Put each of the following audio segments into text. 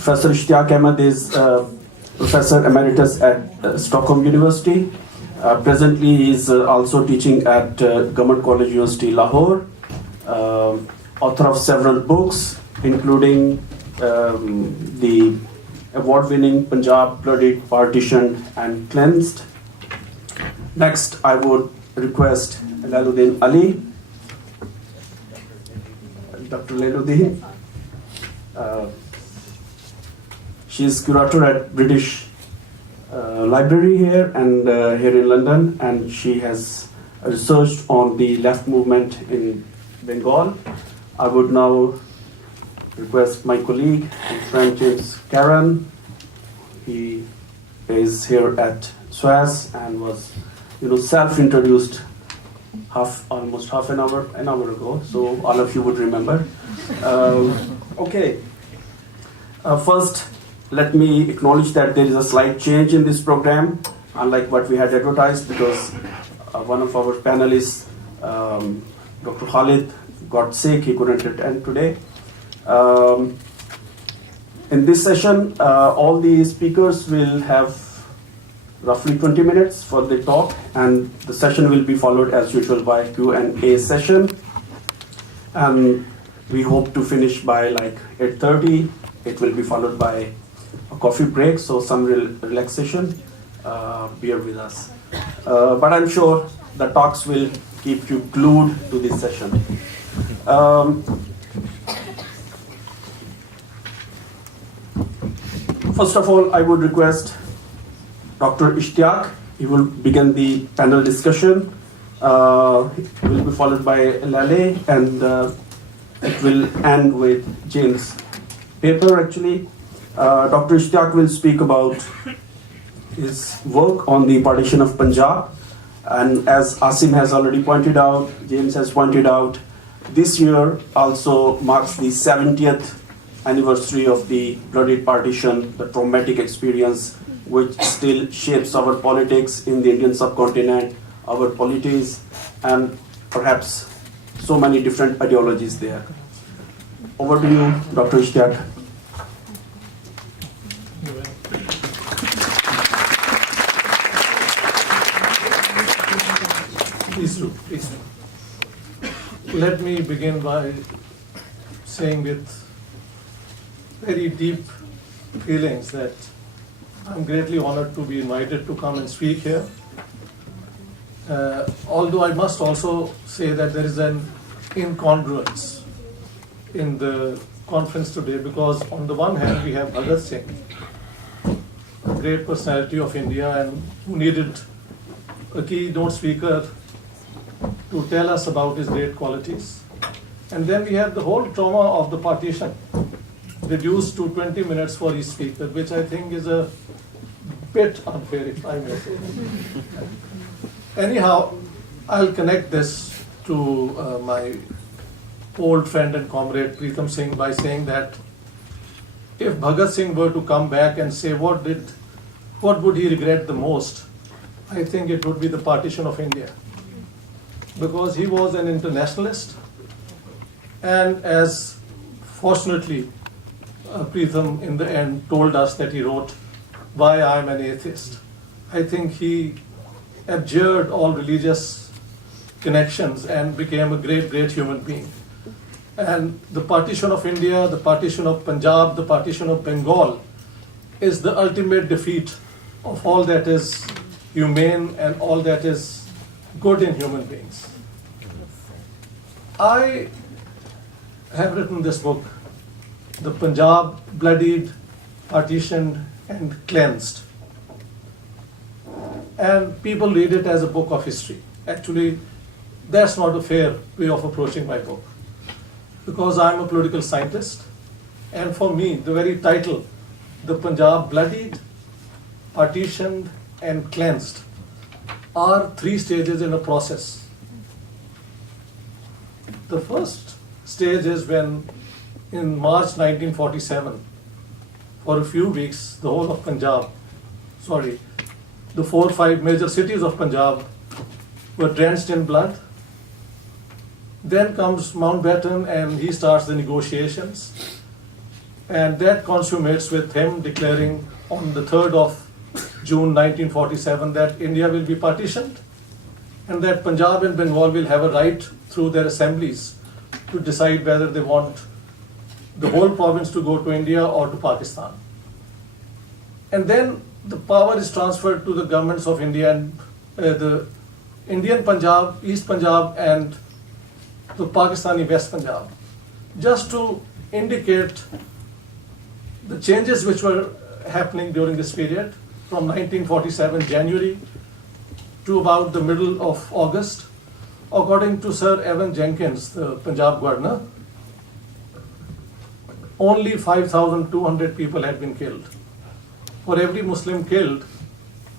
Professor Ishtiaq Ahmed is Professor Emeritus at Stockholm University. Presently, he is also teaching at Government College University, Lahore. Author of several books, including the award-winning Punjab Bloodied, Partitioned and Cleansed. Next, I would request Lailuddin Ali, Dr. Lailuddin. She is curator at British Library here and here in London, and she has researched on the left movement in Bengal. I would now request my colleague and friend James Karan. He is here at SWAS and was, self-introduced almost half an hour ago. So all of you would remember. Okay. First, let me acknowledge that there is a slight change in this program, unlike what we had advertised, because one of our panelists, Dr. Khalid, got sick. He couldn't attend today. In this session, all the speakers will have roughly 20 minutes for the talk, and the session will be followed as usual by Q&A session. And we hope to finish by like 8:30. It will be followed by a coffee break, so some relaxation. Bear with us. But I'm sure the talks will keep you glued to this session. First of all, I would request Dr. Ishtiaq. He will begin the panel discussion. It will be followed by Lale, and it will end with James' paper, actually. Dr. Ishtiaq will speak about his work on the partition of Punjab. And as Asim has already pointed out, James has pointed out, this year also marks the 70th anniversary of the bloodied partition, the traumatic experience which still shapes our politics in the Indian subcontinent, our polities, and perhaps so many different ideologies there. Over to you, Dr. Ishtiaq. Please do. Let me begin by saying with very deep feelings that I'm greatly honored to be invited to come and speak here. Although I must also say that there is an incongruence in the conference today, because on the one hand we have Bhagat Singh, a great personality of India, and who needed a keynote speaker to tell us about his great qualities. And then we have the whole trauma of the partition reduced to 20 minutes for each speaker, which I think is a bit unfair, if I may say. Anyhow, I'll connect this to my old friend and comrade Pritam Singh by saying that if Bhagat Singh were to come back and say what would he regret the most, I think it would be the partition of India. Because he was an internationalist, and as fortunately Pritam in the end told us that he wrote Why I'm an Atheist. I think he abjured all religious connections and became a great human being. And the partition of India, the partition of Punjab, the partition of Bengal is the ultimate defeat of all that is humane and all that is good in human beings. I have written this book, The Punjab Bloodied, Partitioned and Cleansed. And people read it as a book of history. Actually, that's not a fair way of approaching my book, because I'm a political scientist, and for me, the very title, The Punjab Bloodied, Partitioned and Cleansed, are three stages in a process. The first stage is when, in March 1947, for a few weeks, the whole of the 4 or 5 major cities of Punjab were drenched in blood. Then comes Mountbatten and he starts the negotiations. And that consummates with him declaring on the 3rd of June 1947 that India will be partitioned and that Punjab and Bengal will have a right through their assemblies to decide whether they want the whole province to go to India or to Pakistan. And then the power is transferred to the governments of India and the Indian Punjab, East Punjab and the Pakistani West Punjab, just to indicate the changes which were happening during this period from 1947 January to about the middle of August. According to Sir Evan Jenkins, the Punjab governor, only 5,200 people had been killed. For every Muslim killed,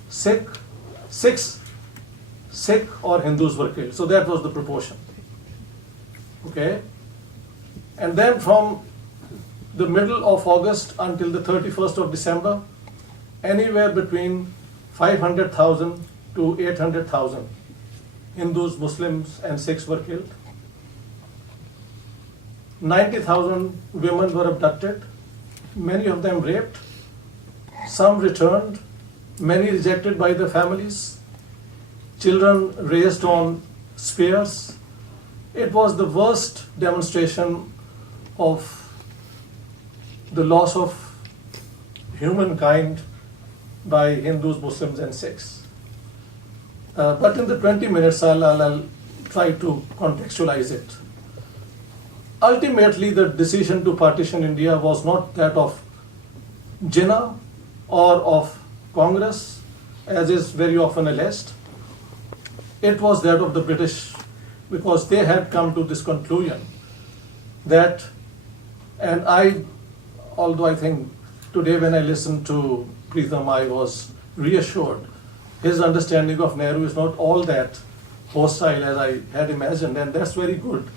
six Sikh or Hindus were killed. So that was the proportion. Okay? And then from the middle of August until the 31st of December, anywhere between 500,000 to 800,000 Hindus, Muslims and Sikhs were killed. 90,000 women were abducted, many of them raped, some returned, many rejected by their families, children raised on spears. It was the worst demonstration of the loss of humankind by Hindus, Muslims and Sikhs. But in the 20 minutes, I'll try to contextualize it. Ultimately, the decision to partition India was not that of Jinnah or of Congress, as is very often alleged. It was that of the British, because they had come to this conclusion that, and although I think today when I listened to Pritham, I was reassured. His understanding of Nehru is not all that hostile as I had imagined, and that's very good.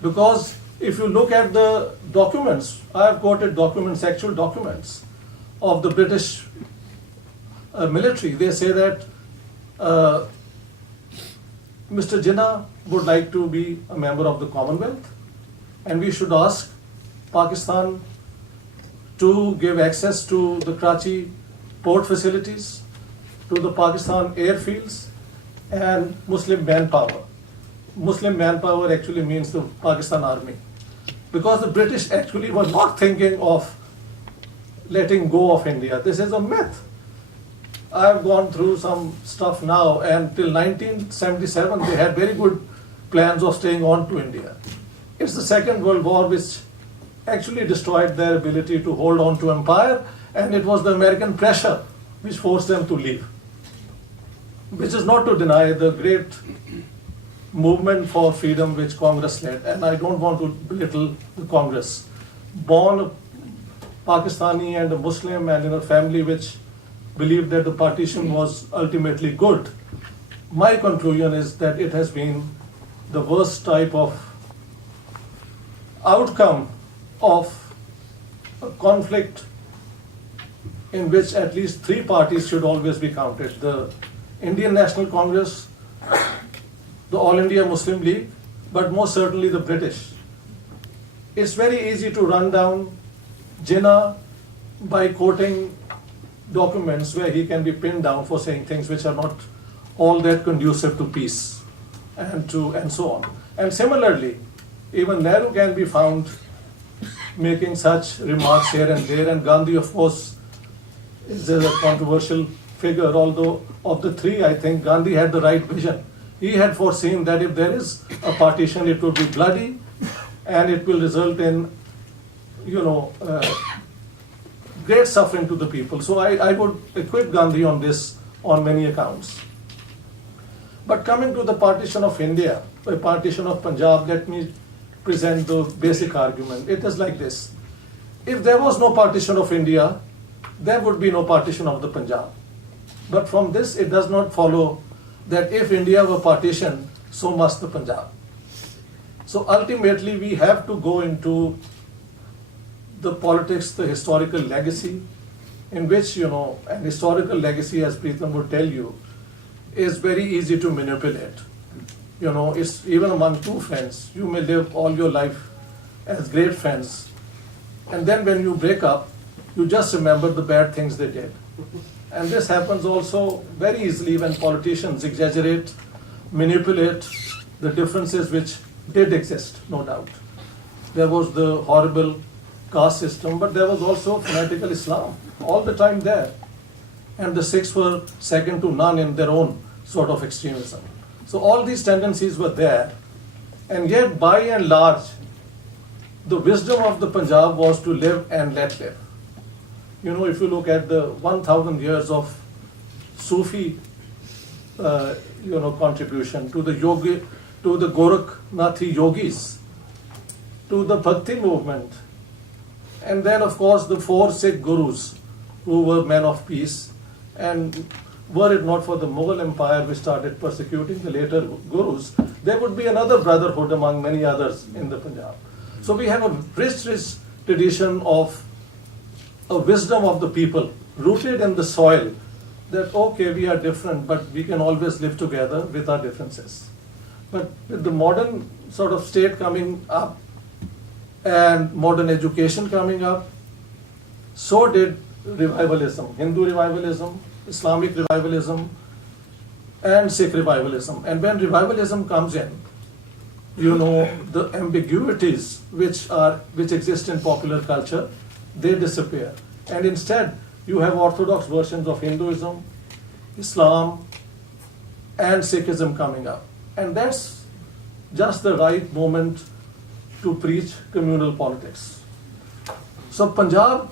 Because if you look at the documents, I have quoted documents, actual documents of the British military. They say that Mr. Jinnah would like to be a member of the Commonwealth, and we should ask Pakistan to give access to the Karachi port facilities, to the Pakistan airfields, and Muslim manpower. Muslim manpower actually means the Pakistan army. Because the British actually were not thinking of letting go of India. This is a myth. I've gone through some stuff now, and till 1977 they had very good plans of staying on to India. It's the Second World War which actually destroyed their ability to hold on to empire, and it was the American pressure which forced them to leave. Which is not to deny the great movement for freedom which Congress led, and I don't want to belittle the Congress. Born a Pakistani and a Muslim and in a family which believed that the partition was ultimately good, my conclusion is that it has been the worst type of outcome of a conflict in which at least three parties should always be counted: the Indian National Congress, the All India Muslim League, but most certainly the British. It's very easy to run down Jinnah by quoting documents where he can be pinned down for saying things which are not all that conducive to peace and so on. And similarly, even Nehru can be found making such remarks here and there, and Gandhi, of course, is a controversial figure, although of the three, I think Gandhi had the right vision. He had foreseen that if there is a partition, it would be bloody and it will result in, great suffering to the people. So I would acquit Gandhi on this on many accounts. But coming to the partition of India, the partition of Punjab, let me present the basic argument. It is like this. If there was no partition of India, there would be no partition of the Punjab. But from this, it does not follow that if India were partitioned, so must the Punjab. So ultimately, we have to go into the politics, the historical legacy, in which, an historical legacy, as Pritham would tell you, is very easy to manipulate. It's even among two friends. You may live all your life as great friends, And then when you break up, you just remember the bad things they did. And this happens also very easily when politicians exaggerate, manipulate the differences which did exist, no doubt. There was the horrible caste system, but there was also fanatical Islam all the time there. And the Sikhs were second to none in their own sort of extremism. So all these tendencies were there. And yet, by and large, the wisdom of the Punjab was to live and let live. You know, if you look at the 1,000 years of Sufi, contribution to the yogi, to the Gorakhnathi yogis, to the Bhakti movement, and then of course the 4 Sikh gurus who were men of peace, and were it not for the Mughal Empire which started persecuting the later gurus, there would be another brotherhood among many others in the Punjab. So we have a rich tradition of a wisdom of the people rooted in the soil, that okay, we are different, but we can always live together with our differences. But with the modern sort of state coming up and modern education coming up, so did revivalism, Hindu revivalism, Islamic revivalism, and Sikh revivalism. And when revivalism comes in, you know, the ambiguities which exist in popular culture, they disappear. And instead, you have orthodox versions of Hinduism, Islam, and Sikhism coming up. And that's just the right moment to preach communal politics. So Punjab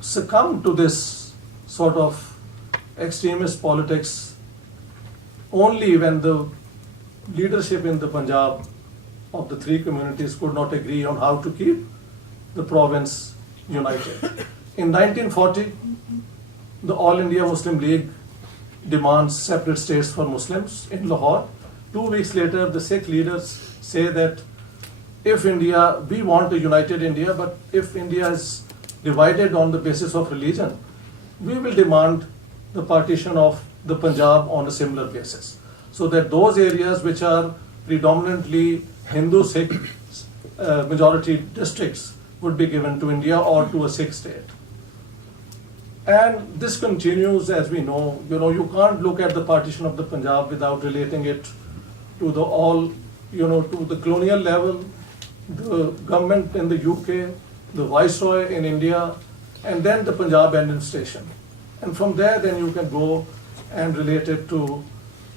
succumbed to this sort of extremist politics only when the leadership in the Punjab of the 3 communities could not agree on how to keep the province united. In 1940, the All India Muslim League demands separate states for Muslims in Lahore. 2 weeks later, the Sikh leaders say that if India, we want a united India, but if India is divided on the basis of religion, we will demand the partition of the Punjab on a similar basis. So that those areas which are predominantly Hindu Sikh majority districts would be given to India or to a Sikh state. And this continues, as we know. You know, you can't look at the partition of the Punjab without relating it to to the colonial level, the government in the UK, the Viceroy in India, and then the Punjab administration. And from there, then you can go and relate it to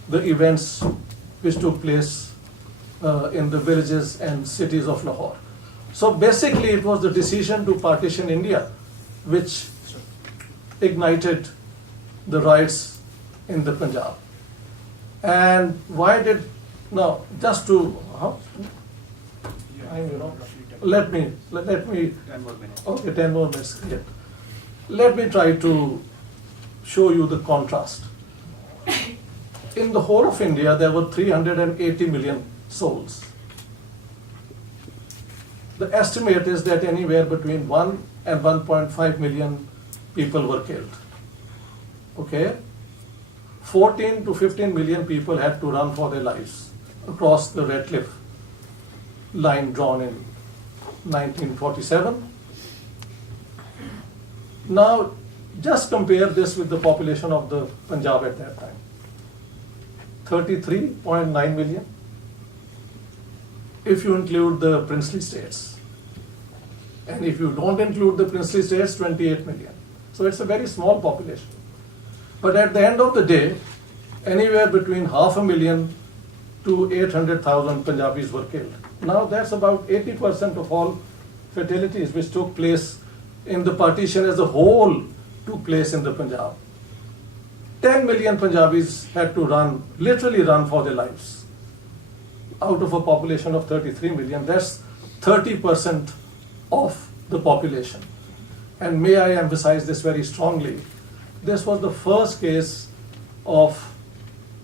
the events which took place in the villages and cities of Lahore. So basically, it was the decision to partition India which ignited the riots in the Punjab. And why did, now just to, let me, 10 more minutes. okay, 10 more minutes, yeah. Let me try to show you the contrast. In the whole of India, there were 380 million souls. The estimate is that anywhere between 1 and 1.5 million people were killed. Okay? 14 to 15 million people had to run for their lives across the Red Cliff line drawn in 1947. Now, just compare this with the population of the Punjab at that time. 33.9 million, if you include the princely states. And if you don't include the princely states, 28 million. So it's a very small population. But at the end of the day, anywhere between 500,000 to 800,000 Punjabis were killed. Now that's about 80% of all fatalities which took place in the partition as a whole took place in the Punjab. 10 million Punjabis had to run, literally run for their lives. Out of a population of 33 million, that's 30% of the population. And may I emphasize this very strongly, this was the first case of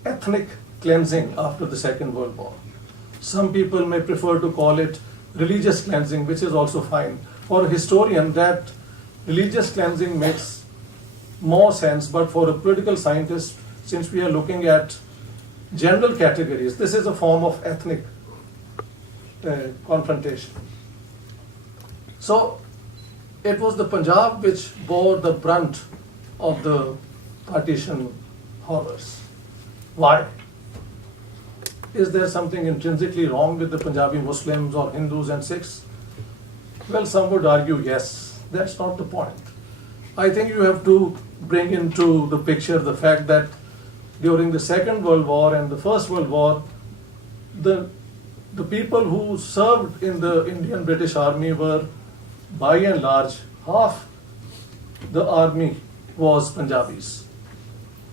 ethnic cleansing after the Second World War. Some people may prefer to call it religious cleansing, which is also fine. For a historian, that religious cleansing makes more sense, but for a political scientist, since we are looking at general categories, this is a form of ethnic confrontation. So it was the Punjab which bore the brunt of the partition horrors. Why? Is there something intrinsically wrong with the Punjabi Muslims or Hindus and Sikhs? Well, some would argue yes. That's not the point. I think you have to bring into the picture the fact that during the Second World War and the First World War, the people who served in the Indian British Army were, by and large, half the army was Punjabis.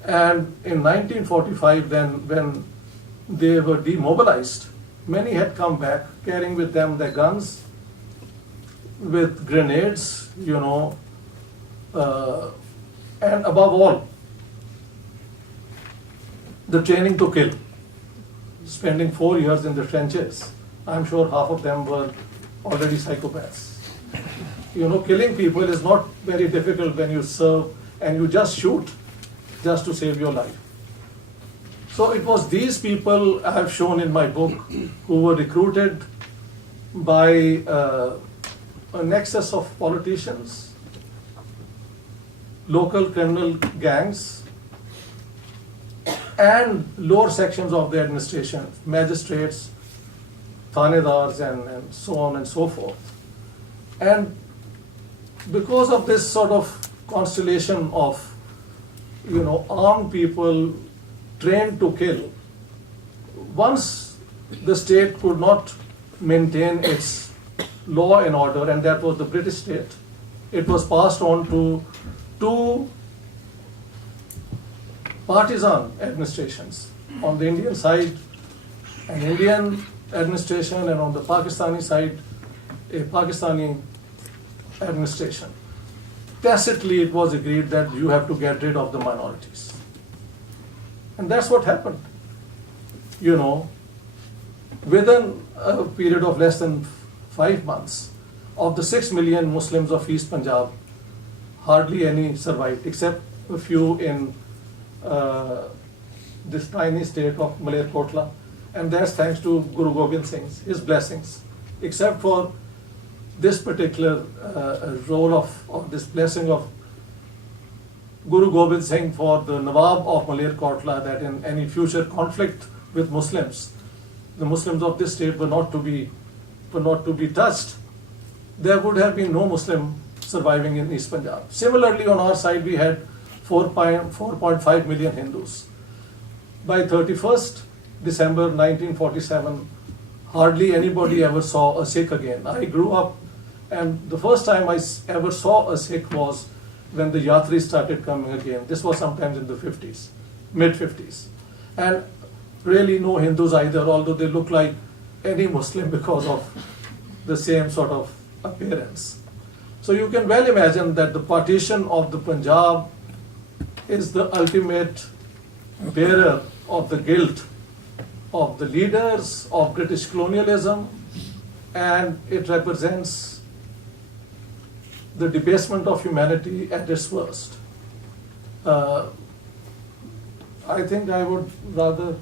And in 1945, when they were demobilized, many had come back carrying with them their guns, with grenades, and above all, the training to kill. Spending 4 years in the trenches, I'm sure half of them were already psychopaths. Killing people is not very difficult when you serve and you just shoot just to save your life. So it was these people I have shown in my book who were recruited by a nexus of politicians, local criminal gangs, and lower sections of the administration, magistrates, thanedars, and so on and so forth. And because of this sort of constellation of, armed people trained to kill, once the state could not maintain its law and order, and that was the British state, it was passed on to two partisan administrations. On the Indian side, an Indian administration, and on the Pakistani side, a Pakistani administration. Tacitly, it was agreed that you have to get rid of the minorities. And that's what happened. Within a period of less than 5 months, of the 6 million Muslims of East Punjab, hardly any survived, except a few in this tiny state of Malerkotla, and that's thanks to Guru Gobind Singh's, his blessings. Except for this particular role of this blessing of Guru Gobind Singh for the Nawab of Malerkotla, that in any future conflict with Muslims, the Muslims of this state were not to be touched, there would have been no Muslim surviving in East Punjab. Similarly, on our side, we had 4.5 million Hindus. By 31st December 1947, hardly anybody ever saw a Sikh again. I grew up, and the first time I ever saw a Sikh was when the Yatris started coming again. This was sometimes in the 50s, mid-50s. And really no Hindus either, although they look like any Muslim because of the same sort of appearance. So you can well imagine that the partition of the Punjab is the ultimate bearer of the guilt of the leaders of British colonialism, and it represents the debasement of humanity at its worst. I think I would rather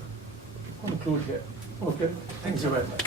conclude here. Okay, thank you very much.